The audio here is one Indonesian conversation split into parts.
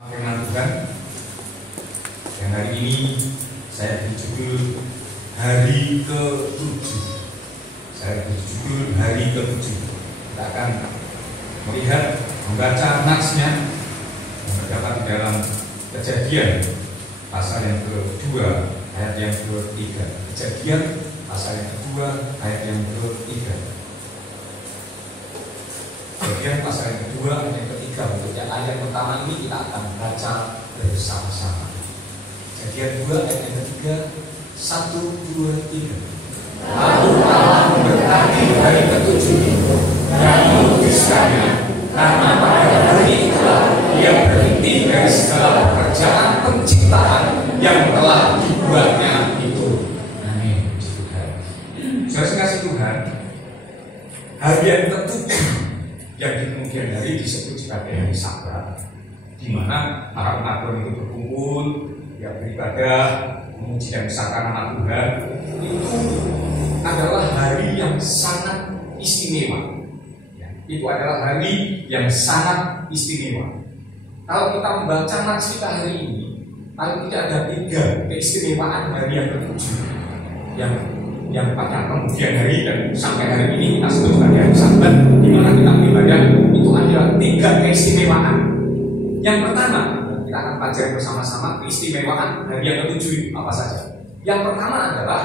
Firman Tuhan yang hari ini saya beri judul hari ke-7. Saya beri judul hari ke-7. Kita akan melihat, membaca natsnya yang terdapat di dalam Kejadian pasal yang ke-2 ayat yang ke-3. Kejadian pasal yang ke-2 ayat yang ke-3. Kejadian pasal yang ke-2 ayat yang ke-3. Untuk ayat pertama ini kita akan baca bersama-sama. Kejadian 2 ayat yang ke-3. 1, 2, 3. Lalu Allah memberkati hari ke-7 itu dan menguduskannya, karena pada hari itulah Ia berhenti dari segala pekerjaan penciptaan yang telah dibuatnya itu. Amin. Tuhan, saudara kasih Tuhan, hari yang ke-7 yang di kemudian hari disebut sebagai hari Sabat, di mana para umat Tuhan itu berkumpul, yang beribadah, memuji dan besarkan nama Tuhan. Itu adalah hari yang sangat istimewa. Itu adalah hari yang sangat istimewa. Kalau kita membaca nats kita hari ini, paling tidak ada 3 keistimewaan hari yang ke-7 yang pada kemudian hari dan sampai hari ini kita sebut sebagai hari Sabat, di mana kita beribadah. Itu ada 3 keistimewaan. Yang pertama, kita akan pelajari bersama-sama keistimewaan hari yang ke-7 itu apa saja. Yang pertama adalah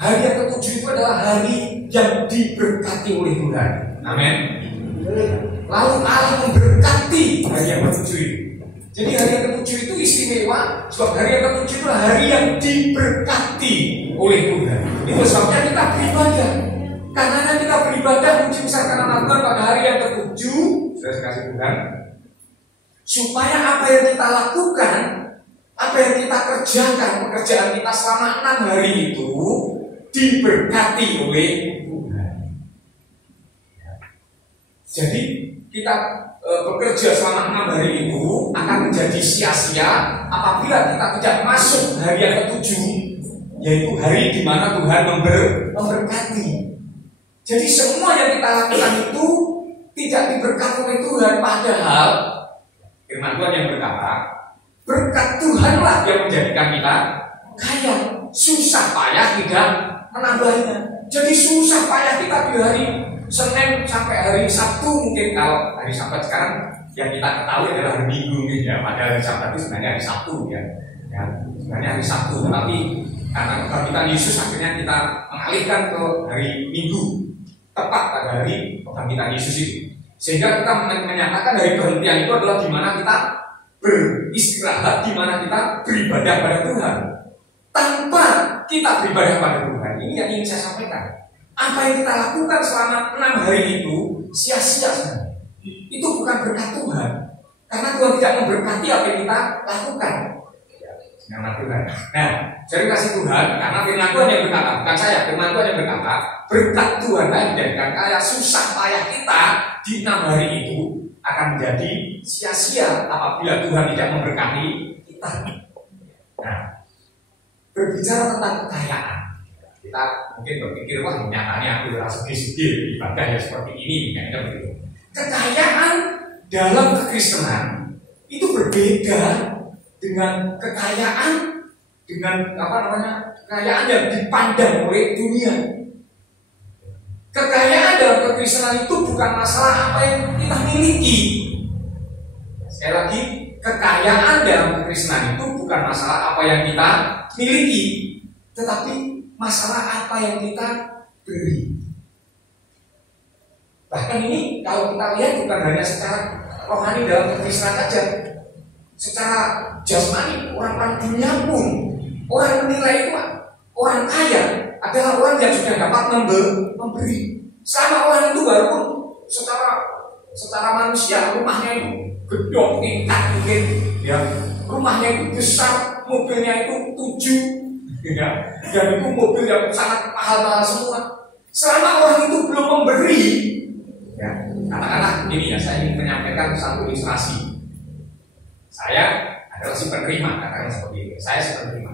hari yang ke-7 itu adalah hari yang diberkati oleh Tuhan. Amin. Lalu Allah memberkati hari yang ke-7 itu. Jadi hari yang ke-7 itu istimewa, sebab hari yang ke-7 itu adalah hari yang diberkati oleh Tuhan. Itu sebabnya kita beribadah. Karena kita beribadah puji besarkan nama Tuhan pada hari yang ke-7, sudah kasih Tuhan, supaya apa yang kita lakukan, apa yang kita kerjakan, pekerjaan kita selama 6 hari itu diberkati oleh Tuhan. Jadi kita bekerja selama 6 hari itu akan menjadi sia-sia apabila kita tidak masuk hari yang ke-7, yaitu hari di mana Tuhan memberkati. Jadi semua yang kita lakukan itu tidak diberkati oleh Tuhan, padahal firman Tuhan yang berkata, berkat Tuhanlah yang menjadikan kita kaya, susah payah tidak menambahinya. Jadi susah payah kita di hari Senin sampai hari Sabtu, mungkin kalau hari Sabat sekarang yang kita ketahui adalah hari Minggu ya. Pada hari Sabat itu sebenarnya hari Sabtu ya sebenarnya hari Sabtu, tetapi karena kebangkitan Yesus akhirnya kita mengalihkan ke hari Minggu, tepat pada hari kebangkitan Yesus itu. Sehingga kita menyatakan dari perhentian itu adalah di mana kita beristirahat, di mana kita beribadah pada Tuhan. Tanpa kita beribadah pada Tuhan, ini yang ingin saya sampaikan. Apa yang kita lakukan selama 6 hari itu sia-sia sebenarnya. Itu bukan berkat Tuhan, karena Tuhan tidak memberkati apa yang kita lakukan. Nama Tuhan. Nah, jadi kasih Tuhan, karena firman Tuhan yang berkata, bukan saya, firman Tuhan yang berkata, berkat Tuhan yang menjadikan kaya, susah payah kita di 6 hari itu akan menjadi sia-sia apabila Tuhan tidak memberkati kita. Nah, berbicara tentang kekayaan, kita mungkin berpikir, wah nyatanya aku rasa sedih ibadah ya seperti ini, kayaknya begitu. Kekayaan dalam kekristenan itu berbeda dengan kekayaan kekayaan yang dipandang oleh dunia. Kekayaan dalam kekristenan itu bukan masalah apa yang kita miliki. Sekali lagi, kekayaan dalam kekristenan itu bukan masalah apa yang kita miliki, tetapi masalah apa yang kita beri. Bahkan ini kalau kita lihat bukan hanya secara rohani dalam kekristenan saja, secara jasmani, orang dunia pun orang menilai itu orang kaya adalah orang yang sudah dapat memberi. Sama orang itu walaupun secara manusia rumahnya itu gedung tingkat mungkin, ya rumahnya itu besar, mobilnya itu 7, ya, dan itu mobil yang sangat mahal-mahal semua. Selama orang itu belum memberi, ya katakanlah ini ya, saya ingin menyampaikan satu ilustrasi. Saya adalah si penerima, katakan seperti itu. Saya si penerima.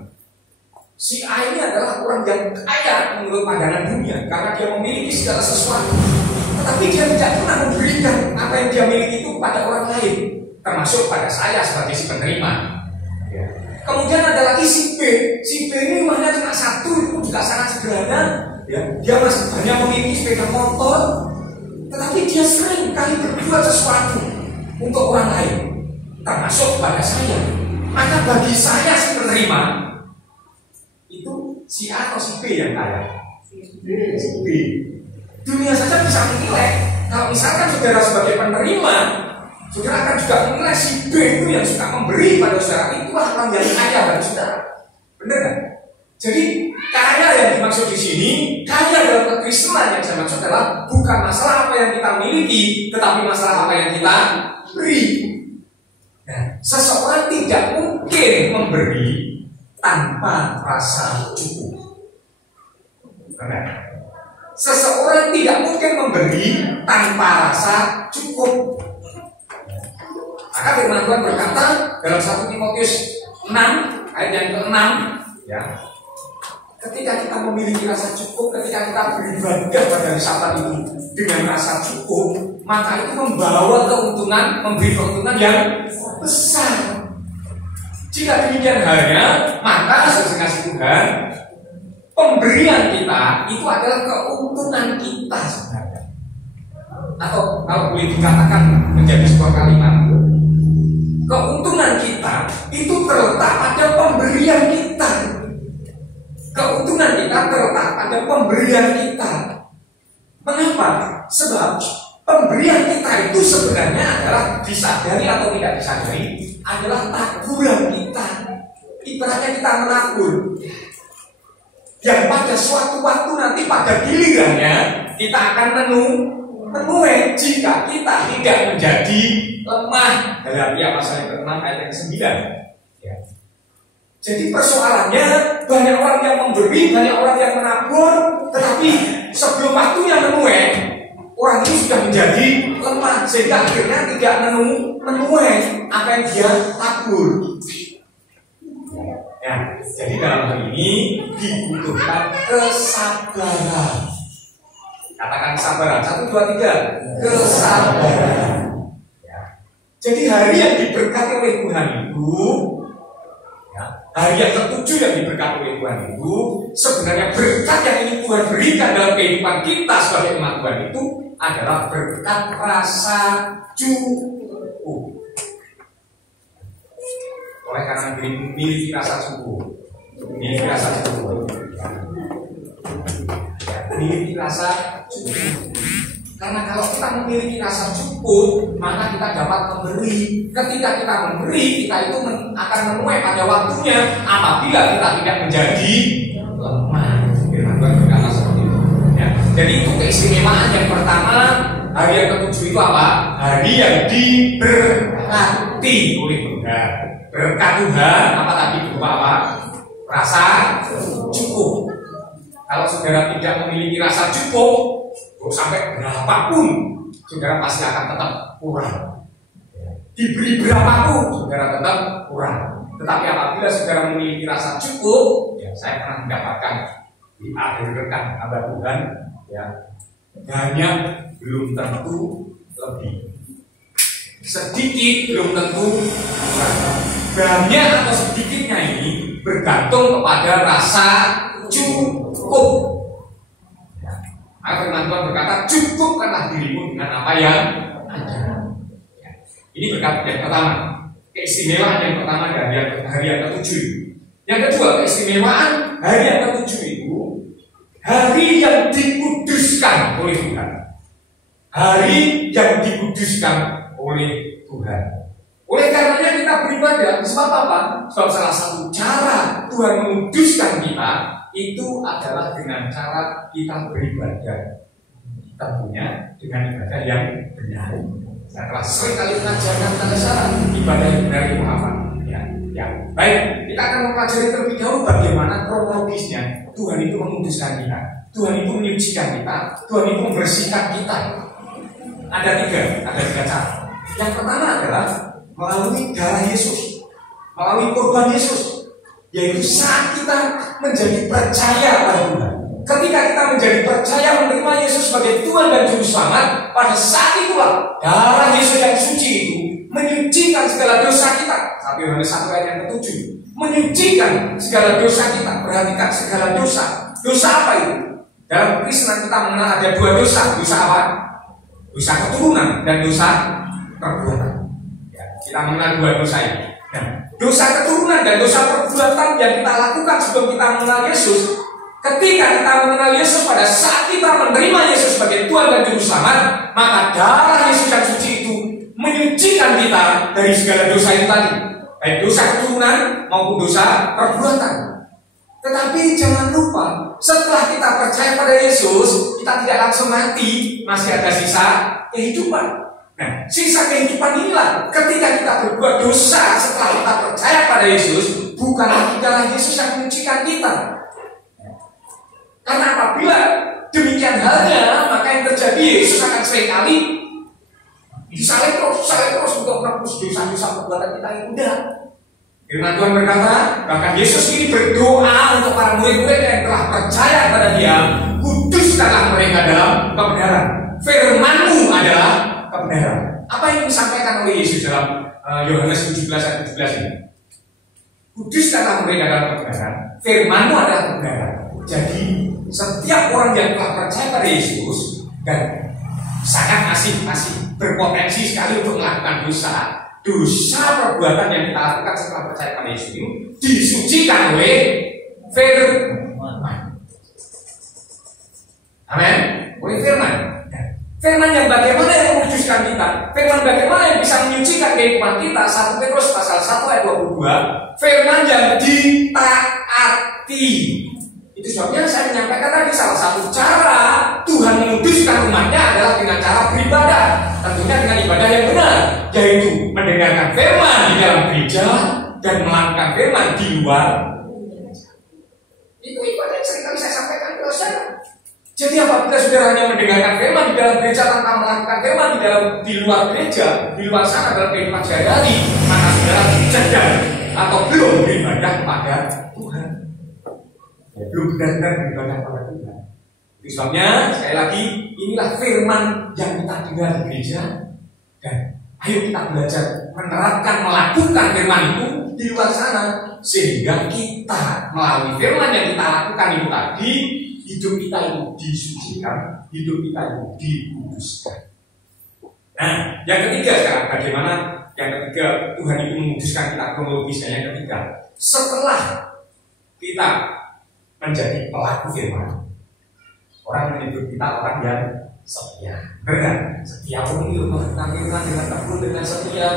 Si A ini adalah orang yang kaya menurut pandangan dunia karena dia memiliki segala sesuatu. Tetapi dia tidak pernah memberikan apa yang dia miliki itu pada orang lain. termasuk pada saya sebagai si penerima. Ya. Kemudian ada lagi si B. Si B ini rumahnya cuma satu, itu juga sangat sederhana. Ya. Dia masih banyak memiliki sepeda motor, tetapi dia sering kali berbuat sesuatu untuk orang lain, termasuk pada saya. Maka bagi saya si penerima itu si A atau si B yang kaya. Si B. Dunia saja bisa menilai. Kalau misalkan saudara sebagai penerima, saudara akan juga menilai si B itu yang suka memberi pada saudara, itulah orang yang kaya bagi saudara. Benar kan? Jadi kaya yang dimaksud di sini, kaya dalam kekristenan yang saya maksud adalah bukan masalah apa yang kita miliki, tetapi masalah apa yang kita beri. Nah, seseorang tidak mungkin memberi tanpa rasa cukup. Benar? Seseorang tidak mungkin memberi tanpa rasa cukup. Maka firman Tuhan berkata dalam 1 Timotius 6 ayat yang ke-6, ya. Ketika kita memiliki rasa cukup, ketika kita beribadah pada hari Sabat itu dengan rasa cukup, maka itu membawa keuntungan, memberi keuntungan yang besar. Jika demikian halnya, maka sesuai kasih Tuhan, pemberian kita itu adalah keuntungan kita sebenarnya. Atau kalau boleh dikatakan menjadi sebuah kalimat, keuntungan kita itu terletak pada pemberian kita. Keuntungan kita terletak pada pemberian kita. Mengapa? Sebab pemberian kita itu sebenarnya adalah disadari atau tidak disadari adalah taburan kita. Ibaratnya kita menabur yang pada suatu waktu nanti pada gilirannya kita akan menuai jika kita tidak menjadi lemah. Galatia pasal yang ke-6 ayat yang ke-9. Ya. Jadi persoalannya banyak orang yang memberi, banyak orang yang menabur, tetapi sebelum waktunya menuai, orang itu sudah menjadi lemah sehingga akhirnya tidak menuai apa yang dia tabur. Ya, jadi dalam hal ini dibutuhkan kesabaran. Katakan kesabaran. 1, 2, 3. Kesabaran. Ya. Jadi hari yang diberkati oleh Tuhan itu, ya, hari yang ke-7 yang diberkati oleh Tuhan itu, sebenarnya berkat yang ingin Tuhan berikan dalam kehidupan kita sebagai umat Tuhan itu adalah berkat rasa cukup. Oleh karena memiliki rasa cukup, memiliki rasa cukup, memiliki rasa cukup. Karena kalau kita memiliki rasa cukup, maka kita dapat memberi. Ketika kita memberi, kita itu akan menuai pada waktunya. Apabila kita tidak menjadi lemah, firman Tuhan berkata seperti itu. Ya. Jadi itu keistimewaan yang pertama. Hari yang ke-7 itu apa? Hari yang diberkati oleh Tuhan. Berkat Tuhan, apa tadi berupa apa? Rasa cukup. Kalau saudara tidak memiliki rasa cukup, sampai berapapun, saudara pasti akan tetap kurang. Diberi berapapun, saudara tetap kurang. Tetapi apabila saudara memiliki rasa cukup, ya, saya pernah mendapatkan diakhirkan hamba Tuhan, ya, banyak belum tentu lebih. Sedikit belum tentu banyak atau sedikitnya ini bergantung kepada rasa cukup. Firman Tuhan berkata, cukupkanlah dirimu dengan apa yang ada. Ini berkat yang pertama, keistimewaan yang pertama dari hari yang ke-7. Yang kedua, keistimewaan hari yang ke-7 itu hari yang dikuduskan oleh Tuhan. Hari yang dikuduskan oleh Tuhan. Oleh karenanya kita beribadah. Sebab apa? Sebab salah satu cara Tuhan menguduskan kita itu adalah dengan cara kita beribadah. Tentunya dengan ibadah yang benar. Saya telah sering kali mengajarkan tentang syarat ibadah yang benar itu apa. Ya. Baik, kita akan mempelajari terlebih dahulu bagaimana kronologisnya Tuhan itu menguduskan kita, Tuhan itu menyucikan kita, Tuhan itu membersihkan kita. Ada tiga cara. Yang pertama adalah melalui darah Yesus, melalui korban Yesus, yaitu saat kita menjadi percaya pada Tuhan. Ketika kita menjadi percaya menerima Yesus sebagai Tuhan dan Juru Selamat, pada saat itulah darah Yesus yang suci itu menyucikan segala dosa kita. 1 Yohanes 1 ayat yang ke-7. Menyucikan segala dosa kita. Perhatikan segala dosa. Dosa apa itu? Dalam Kristen kita mengenal ada 2 dosa. Dosa apa? Dosa keturunan dan dosa perbuatan. Ya, kita mengenal 2 dosa ini. Nah, dosa keturunan dan dosa perbuatan yang kita lakukan sebelum kita mengenal Yesus. Ketika kita mengenal Yesus, pada saat kita menerima Yesus sebagai Tuhan dan Juru Selamat, maka darah Yesus yang suci itu menyucikan kita dari segala dosa itu tadi, baik dosa keturunan maupun dosa perbuatan. Tetapi jangan lupa, setelah kita percaya pada Yesus, kita tidak langsung mati, masih ada sisa kehidupan. Nah, sisa kehidupan inilah ketika kita berbuat dosa setelah kita percaya pada Yesus, bukan lagi darah Yesus yang menyucikan kita. Karena apabila demikian halnya, maka yang terjadi Yesus akan seringkali disalib terus untuk menebus dosa-dosa perbuatan kita yang udah. Firman Tuhan berkata, bahkan Yesus ini berdoa untuk para murid-murid yang telah percaya pada Dia, kuduskanlah mereka dalam kebenaran. Firman-Mu adalah kebenaran. Apa yang disampaikan oleh Yesus dalam Yohanes 17 ayat 17 ini? Kuduskanlah mereka dalam kebenaran. Firman-Mu adalah kebenaran. Jadi setiap orang yang telah percaya pada Yesus dan sangat masih berpotensi sekali untuk melakukan dosa perbuatan yang kita lakukan setelah percaya pada Yesus ini disucikan oleh firman. Amin. Oleh firman. Firman yang bagaimana yang menguduskan kita? Firman bagaimana yang bisa menyucikan kehidupan kita? 1 Petrus pasal 1 ayat 22. Firman yang ditaati. Itu sebabnya saya menyampaikan tadi salah satu cara Tuhan menguduskan umatnya adalah dengan cara beribadah. Tentunya dengan ibadah yang benar, yaitu mendengarkan firman di dalam gereja dan melakukan firman di luar. Itu ibadah yang sering kali saya sampaikan ke saudara. Jadi apabila saudara hanya mendengarkan firman di dalam gereja tanpa melakukan firman di luar gereja, di luar sana dalam kehidupan sehari-hari, maka saudara sedang atau belum beribadah kepada Tuhan. Belum benar-benar beribadah kepada Tuhan. Itu sebabnya sekali lagi inilah firman yang kita dengar di gereja, dan ayo kita belajar menerapkan, melakukan firman itu di luar sana, sehingga kita melalui firman yang kita lakukan itu tadi, hidup kita itu disucikan, hidup kita itu dikuduskan. Nah, yang ketiga sekarang bagaimana? Yang ketiga, Tuhan itu menguduskan kita kronologisnya. Yang ketiga, setelah kita menjadi pelaku firman, orang menyebut kita orang yang setia. Benar, setia itu melakukan firman dengan tekun, dengan setia.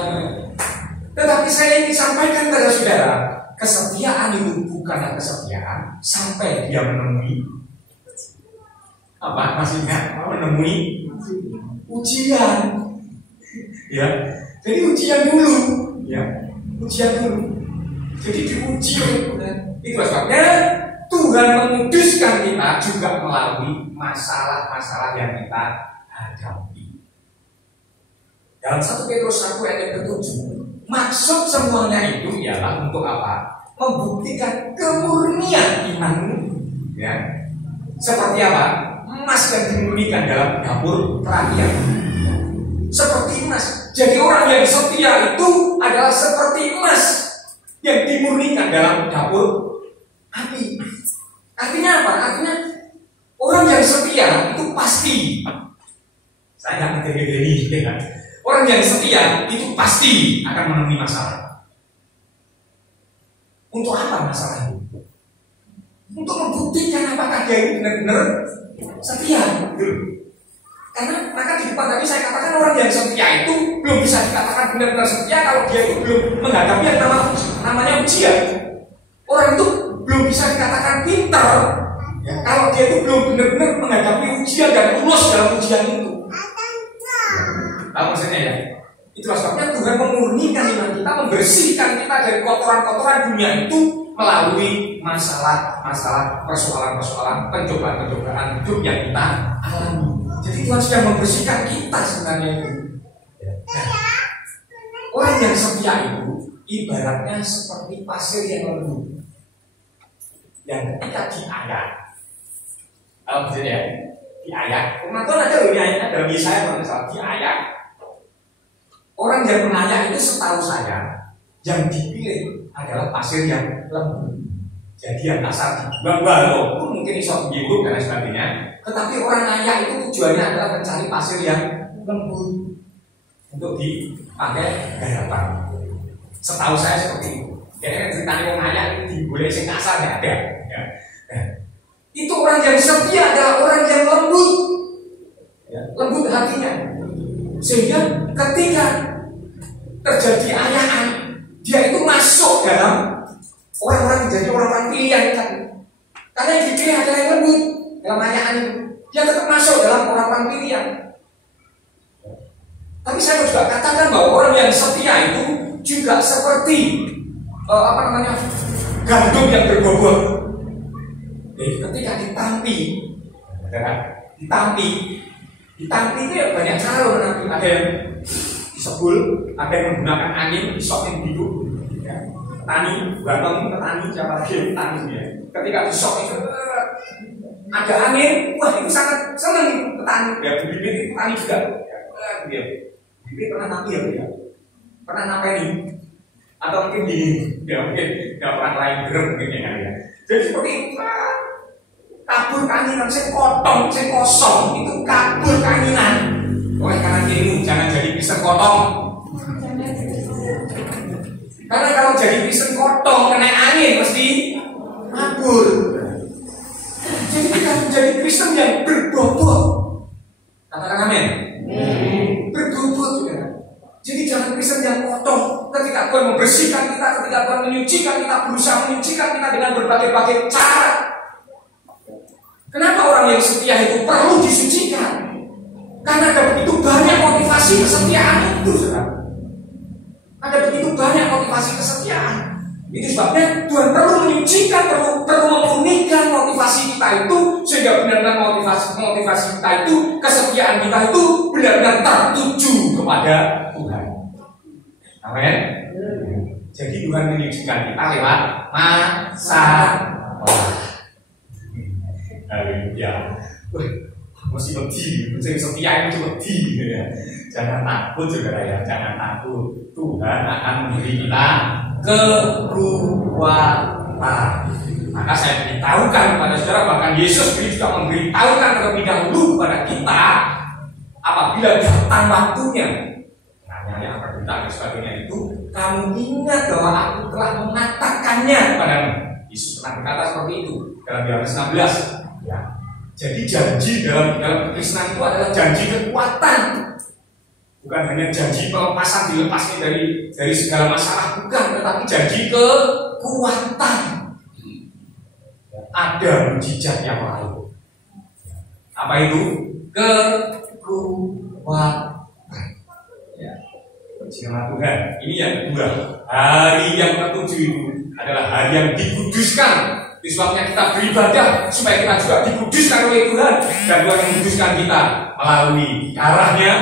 Tetapi saya ingin sampaikan kepada saudara, kesetiaan itu bukanlah kesetiaan sampai dia menemui apa? Masih ingat? Menemui ujian. Ya, jadi ujian dulu. Ya, ujian dulu. Jadi diuji oleh Tuhan. Itu sebabnya Tuhan menguduskan kita juga melalui masalah-masalah yang kita hadapi. Dalam 1 Petrus 1 ayat yang ke-7, maksud semuanya itu ialah untuk apa? Membuktikan kemurnian imanmu. Ya, seperti apa? Emas yang dimurnikan dalam dapur perapian. Seperti emas. Jadi orang yang setia itu adalah seperti emas yang dimurnikan dalam dapur api. Artinya apa? Artinya orang yang setia itu pasti, saya nggak ngerti ya. Orang yang setia itu pasti akan menemui masalah. Untuk apa masalah itu? Untuk membuktikan apakah dia ini benar-benar setia. Karena maka di depan tadi saya katakan orang yang setia itu belum bisa dikatakan benar-benar setia kalau dia itu belum menghadapi yang namanya ujian. Orang itu belum bisa dikatakan pintar ya, kalau dia itu belum benar-benar menghadapi ujian dan lulus dalam ujian itu. Tahu maksudnya ya? Itulah sebabnya Tuhan memurnikan iman kita, membersihkan kita dari kotoran-kotoran dunia itu melalui masalah-masalah, persoalan-persoalan, pencobaan-pencobaan hidup yang kita alami. Jadi Tuhan sedang membersihkan kita sebenarnya itu. Nah, orang yang setia itu ibaratnya seperti pasir yang lembut. Yang ketika diayak, maksudnya diayak. Teman-teman ada loh ini ayatnya dalam Yesaya kalau misalnya diayak. Orang yang mengajak itu setahu saya yang dipilih adalah pasir yang lembut. Jadi yang kasar dibuang walaupun mungkin iso menggigit dan sebagainya. Tetapi orang ngayak itu tujuannya adalah mencari pasir yang lembut untuk dipakai garapan. Setahu saya seperti itu. Kayaknya ceritanya orang ngayak itu diboleh sing kasar nggak ada. Ya. Itu orang yang setia adalah orang yang lembut, ya, lembut hatinya. Sehingga ketika terjadi ayahan, dia itu masuk dalam orang-orang jadi orang-orang pilihan tadi. Karena yang dipilih adalah yang lembut dalam ayahan itu. Dia tetap masuk dalam orang-orang pilihan. Tapi saya juga katakan bahwa orang yang setia itu juga seperti gandum yang berbobot. Jadi ketika ditampi itu ya banyak cara loh nanti. Ada yang disebul, ada yang menggunakan angin, disokin gitu. Ya. Petani, petani siapa lagi yang petani ya. Ketika disok itu ada angin, wah itu sangat senang petani. Ya bibit itu petani juga. Ya, bibit pernah napi ya, pernah napi ini, atau mungkin di, ya mungkin nggak pernah lain gerem mungkin ya. Jadi seperti itu. Kabur kanginan, saya potong, saya kosong, itu kabur kanginan. Oleh karena itu jangan jadi pisang kotong. Karena kalau jadi pisang kotong kena angin mesti kabur. Jadi kita menjadi Kristen yang berbobot. Katakan amin. Berbobot ya. Jadi jangan Kristen yang kotong. Ketika Tuhan membersihkan kita, ketika Tuhan menyucikan kita, berusaha menyucikan kita dengan berbagai-bagai cara. Kenapa orang yang setia itu perlu disucikan? Karena ada begitu banyak motivasi kesetiaan itu, saudara. Ada begitu banyak motivasi kesetiaan. Itu sebabnya Tuhan perlu menyucikan, perlu memurnikan motivasi kita itu, sehingga benar-benar motivasi kita itu, kesetiaan kita itu benar-benar tertuju kepada Tuhan. Amin. Jadi Tuhan menyucikan kita lewat masalah. Ya, masih wedi, mencari setia itu wedi. Ya. Jangan takut saudara ya, jangan takut. Tuhan akan memberi kita kekuatan. Maka saya beritahukan kepada saudara, bahkan Yesus juga memberitahukan terlebih dahulu kepada kita apabila datang waktunya. Nanya apa kita dan sebagainya itu, kamu ingat bahwa aku telah mengatakannya kepadamu. Yesus pernah berkata seperti itu dalam Yohanes 16. Ya. Jadi janji dalam Kristen itu adalah janji kekuatan, bukan hanya janji pelepasan dilepasnya dari segala masalah, bukan, tetapi janji kekuatan. Ada mujizat yang lain. Apa itu? Kekuatan. Ya. Puji nama Tuhan. Ini yang kedua. Hari yang ketujuh itu adalah hari yang dikuduskan. Itu sebabnya kita beribadah supaya kita juga dikuduskan oleh Tuhan, dan Tuhan menguduskan kita melalui darahnya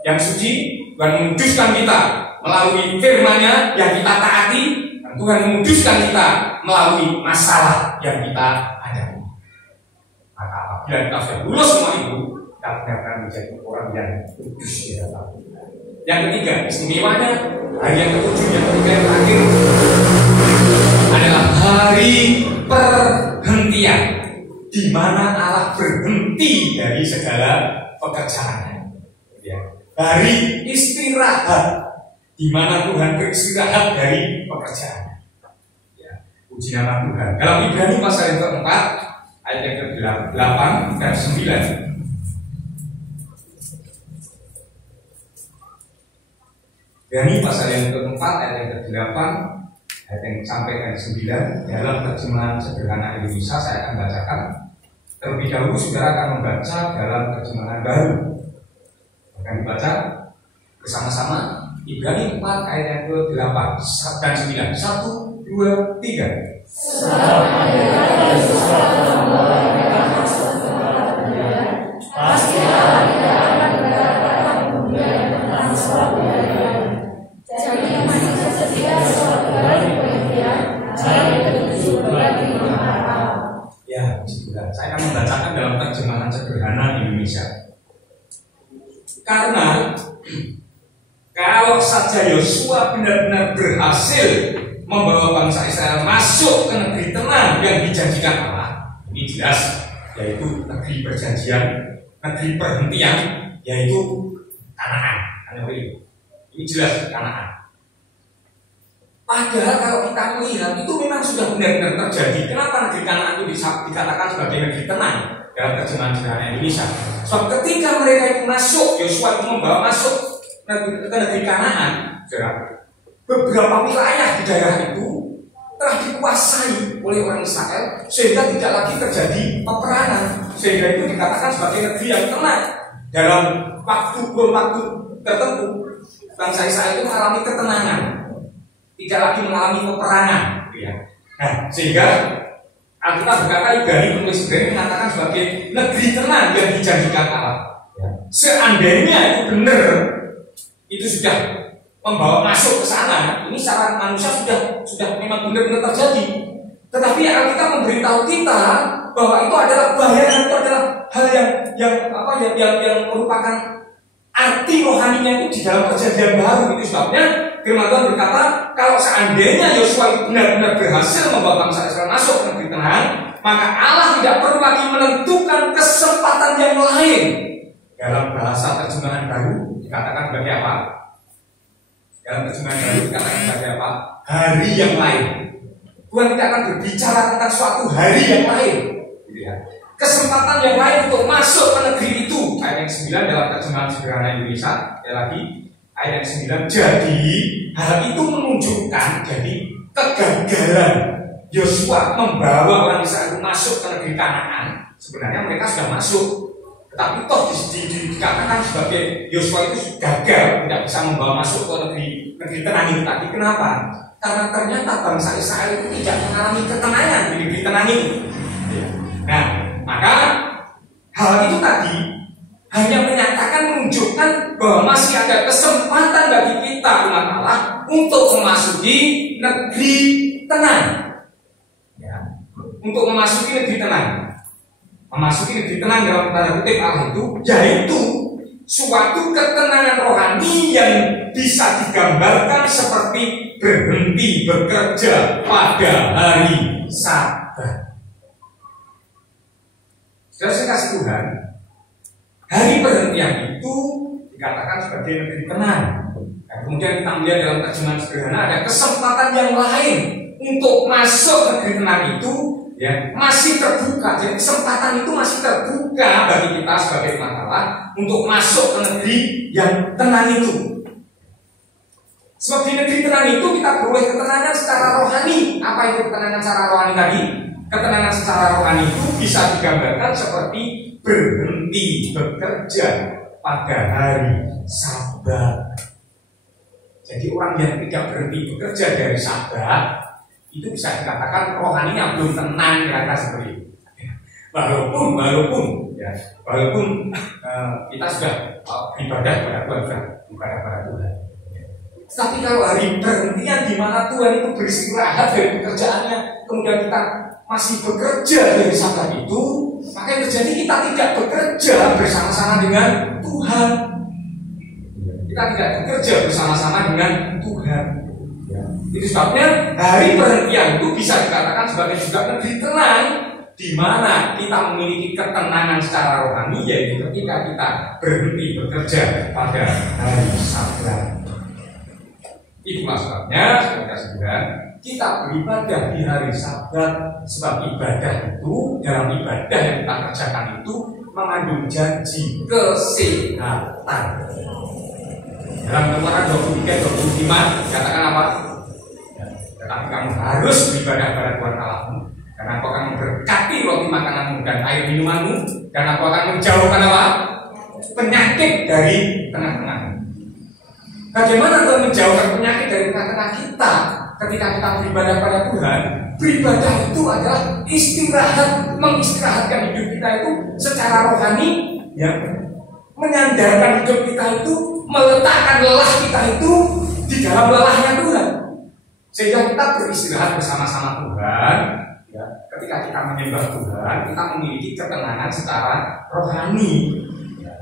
yang suci. Tuhan menguduskan kita melalui firman-Nya yang kita taati, dan Tuhan menguduskan kita melalui masalah yang kita hadapi. Maka apabila kita sudah lulus semua itu, kita akan menjadi orang yang kudus di hadapan Tuhan. Yang ketiga, istimewanya hari yang ketujuh, yang ketiga yang terakhir adalah hari perhentian, di mana Allah berhenti dari segala pekerjaannya. Ya. Hari istirahat, di mana Tuhan beristirahat dari pekerjaannya. Ya. Puji nama Tuhan. Dalam Ibrani pasal yang keempat, ayat yang ke-8 dan 9. Ibrani pasal yang keempat, ayat yang ke-8 ayat yang sampai ayat 9 dalam terjemahan sederhana Indonesia. Saya akan bacakan. Terlebih dahulu saudara akan membaca dalam terjemahan baru. Akan dibaca bersama-sama Ibrani 4 ayat yang ke-8 dan 9. 1, 2, 3. Pasti Allah tidak akan berkata kemudian tentang suatu jadi manusia setia suatu hari pengertian, hari ketujuh bagi menghafal. Ya, saya akan membacakan dalam terjemahan sederhana Indonesia. Karena kalau benar-benar berhasil membawa bangsa Israel masuk ke negeri tenang yang dijanjikan Allah, ini jelas, yaitu negeri perjanjian, negeri perhentian, yaitu Kanaan. Ini jelas Kanaan. Padahal kalau kita melihat itu memang sudah benar-benar terjadi. Kenapa negeri Kanaan itu dikatakan sebagai negeri tenang dalam terjemahan sederhana Indonesia? Sebab ketika mereka itu masuk, Yosua itu membawa masuk ke negeri Kanaan, beberapa wilayah di daerah itu telah dikuasai oleh orang Israel, sehingga tidak lagi terjadi peperangan, sehingga itu dikatakan sebagai negeri yang tenang. Dalam waktu tertentu, bangsa Israel itu mengalami ketenangan, tidak lagi mengalami peperangan, ya. Nah, sehingga Alkitab berkata, Ibrani penulis Ibrani mengatakan sebagai negeri tenang yang dijanjikan Allah. Ya. Seandainya itu benar, itu sudah membawa masuk ke sana, ini secara manusia sudah memang benar-benar terjadi. Tetapi Alkitab memberitahu kita bahwa itu adalah bayangan, itu adalah hal yang merupakan arti rohaninya itu di dalam perjanjian baru. Itu sebabnya firman Tuhan berkata, kalau seandainya Yosua itu benar-benar berhasil membawa bangsa Israel masuk ke negeri tenang, maka Allah tidak perlu lagi menentukan kesempatan yang lain. Dalam bahasa terjemahan baru dikatakan sebagai apa? Dalam terjemahan baru dikatakan sebagai apa? Hari yang lain. Tuhan tidak akan berbicara tentang suatu hari yang lain, gitu ya. Kesempatan yang lain untuk masuk ke negeri itu. Ayat yang 9 dalam terjemahan sederhana Indonesia, lagi ayat yang 9. Jadi hal itu menunjukkan jadi kegagalan Yosua membawa orang Israel masuk ke negeri Kanaan. Sebenarnya mereka sudah masuk, tetapi toh dikatakan sebagai Yosua itu gagal, tidak bisa membawa masuk ke negeri tenang itu tadi. Kenapa? Karena ternyata bangsa Israel itu tidak mengalami ketenangan di negeri tenang itu. Nah, maka hal itu tadi hanya menyatakan, menunjukkan bahwa masih ada kesempatan bagi kita umat Allah untuk memasuki negeri tenang, ya. Untuk memasuki negeri tenang. Memasuki negeri tenang dalam tanda kutip Allah itu, yaitu suatu ketenangan rohani yang bisa digambarkan seperti berhenti bekerja pada hari Sabat. Sudah kasih Tuhan, hari perhentian itu dikatakan sebagai negeri tenang. Dan kemudian kita melihat dalam terjemahan sederhana ada kesempatan yang lain untuk masuk negeri tenang itu, ya, masih terbuka. Jadi kesempatan itu masih terbuka bagi kita sebagai umat Allah untuk masuk ke negeri yang tenang itu. Sebab di negeri tenang itu kita beroleh ketenangan secara rohani. Apa itu ketenangan secara rohani tadi? Ketenangan secara rohani itu bisa digambarkan seperti berhenti bekerja pada hari Sabat. Jadi orang yang tidak berhenti bekerja dari Sabat itu bisa dikatakan rohaninya belum tenang, kira-kira seperti itu. Walaupun kita sudah beribadah pada Tuhan, ibadah pada Tuhan. Tapi kalau hari perhentian di mana Tuhan itu beristirahat dari pekerjaannya, kemudian kita masih bekerja dari Sabat itu, maka yang terjadi kita tidak bekerja bersama-sama dengan Tuhan. Kita tidak bekerja bersama-sama dengan Tuhan. Itu sebabnya hari perhentian itu bisa dikatakan sebagai juga negeri tenang, di mana kita memiliki ketenangan secara rohani, yaitu ketika kita berhenti bekerja pada hari Sabat. Itulah sebabnya, saudara-saudara, kita beribadah di hari Sabat, sebab ibadah itu, dalam ibadah yang kita kerjakan itu mengandung janji kesehatan. Dalam Keluaran 23-25 katakan apa? Tetapi kamu harus beribadah pada Tuhan Allahmu, karena Aku akan memberkati roti makananmu dan air minumanmu, dan Aku akan menjauhkan apa? Penyakit dari tengah-tengahmu. Bagaimana Tuhan menjauhkan penyakit dari tengah-tengah kita ketika kita beribadah pada Tuhan? Beribadah itu adalah istirahat, mengistirahatkan hidup kita itu secara rohani, ya, menyandarkan hidup kita itu, meletakkan lelah kita itu di dalam lelahnya Tuhan, sehingga kita beristirahat bersama-sama Tuhan. Ya, ketika kita menyembah Tuhan, kita memiliki ketenangan secara rohani. Ya.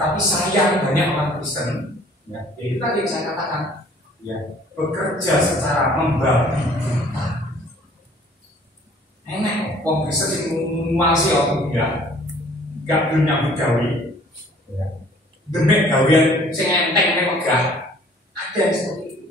Tapi sayang banyak orang Kristen. Ya, itu tadi yang saya katakan, ya, bekerja secara membabi buta. Enak, wong bisa sih masih aku nggak belum nyambut gawe, ya. Demek gawean sing enteng megah, ada yang seperti itu.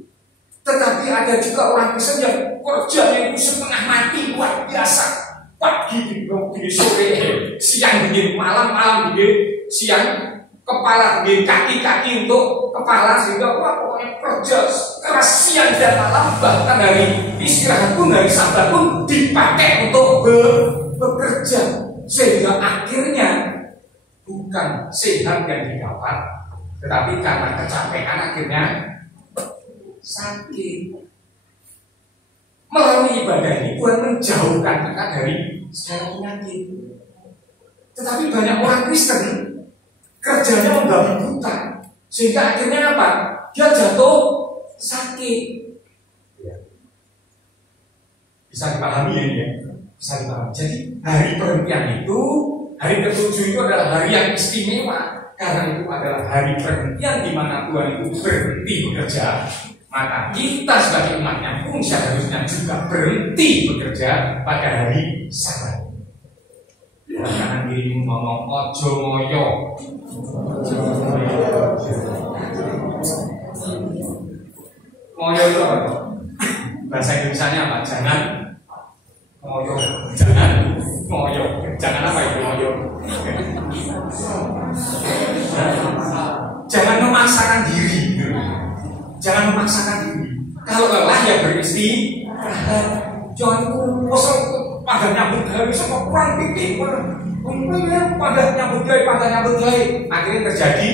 Tetapi ada juga orang Kristen yang kerjanya itu setengah mati luar biasa. Pagi di sore, siang di malam, malam di siang, kepala di kaki untuk kepala, sehingga pokoknya kerja keras siang dan malam, bahkan dari istirahat pun, dari sabat pun dipakai untuk bekerja, sehingga akhirnya bukan sehat yang didapat, tetapi karena kecapean akhirnya sakit. Melalui ibadah ini Tuhan menjauhkan kita dari segala penyakit. Tetapi banyak orang Kristen kerjanya membabi buta, sehingga akhirnya apa? Dia jatuh sakit. Bisa dipahami ya? Bisa dipahami. Jadi hari perhentian itu, hari ke-7 itu adalah hari yang istimewa, karena itu adalah hari perhentian di mana Tuhan itu berhenti bekerja. Maka kita sebagai umatnya pun seharusnya juga berhenti bekerja pada hari Sabat. Jangan dirimu ngomong ojo ngoyo. Ngoyo itu apa? Bahasa Indonesianya apa? Jangan ngoyo. Jangan ngoyo. Jangan apa itu ngoyo? Jangan memaksakan diri. Jangan memaksakan diri. Kalau lelah ya beristirahat. Jangan kosong pada nyambut gawe sama kurang pikir. Pada nyambut gawe. Akhirnya terjadi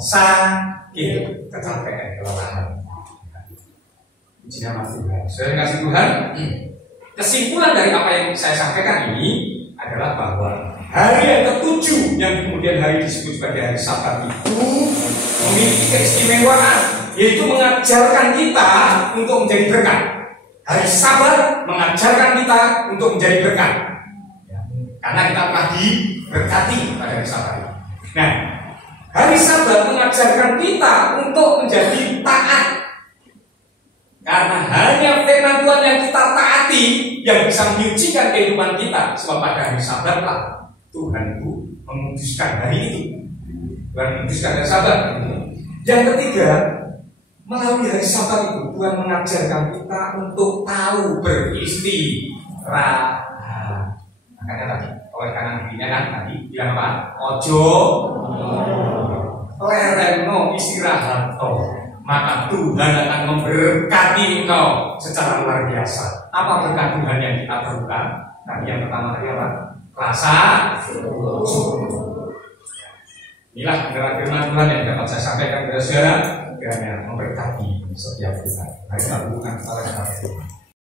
sakit, kecapean, kelelahan. Puji nama Tuhan. Sudah dikasih Tuhan. Kesimpulan dari apa yang saya sampaikan ini adalah bahwa hari yang ke-7 yang kemudian hari disebut sebagai hari Sabat itu memiliki keistimewaan, yaitu mengajarkan kita untuk menjadi berkat. Hari Sabat mengajarkan kita untuk menjadi berkat, ya, karena kita telah diberkati pada hari Sabat. Nah, hari Sabat mengajarkan kita untuk menjadi taat, karena hanya firman Tuhan yang kita taati yang bisa menyucikan kehidupan kita. Sebab pada hari Sabat lah Tuhan itu memutuskan hari itu. Tuhan memutuskan hari Sabat. Yang ketiga, melalui hari Sabat itu Tuhan mengajarkan kita untuk tahu beristirahat. Makanya tadi oleh kanan kirinya kan tadi bilang apa? Ojo lereno istirahat maka Tuhan akan memberkati engkau secara luar biasa. Apa berkat Tuhan yang kita perlukan? Tadi yang pertama tadi apa? Rasa syukur. Inilah firman Tuhan yang dapat saya sampaikan kepada saudara, kiranya memberkati setiap kita. Mari kita lakukan salah satu.